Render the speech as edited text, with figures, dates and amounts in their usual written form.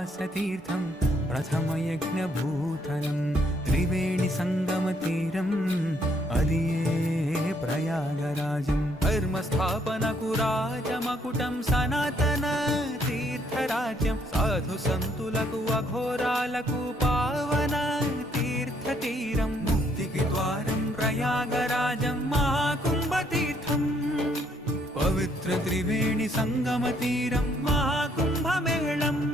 सतीर्थं प्रथमयज्ञभूतलं त्रिवेणिसङ्गमतीरम् अदिये प्रयागराजं धर्मस्थापनकुराजमकुटं सनातनतीर्थराज्यं साधुसन्तुలకు अघोराలకు पावन तीर्थतीरं मुक्तिद्वारं प्रयागराजं महाकुम्भतीर्थं पवित्र त्रिवेणि संगमतीरं महाकुम्भमेळम्